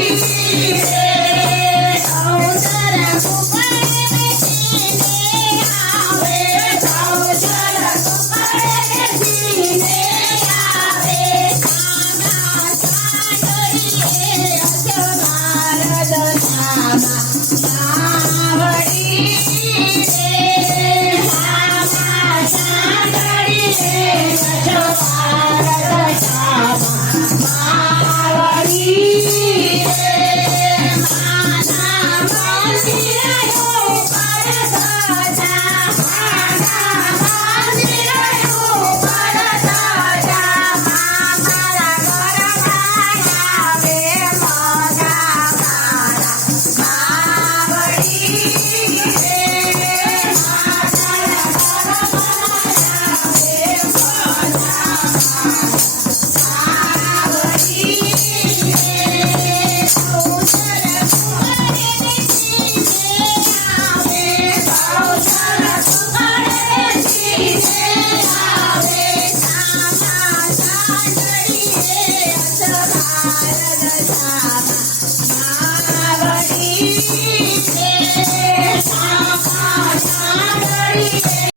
peace.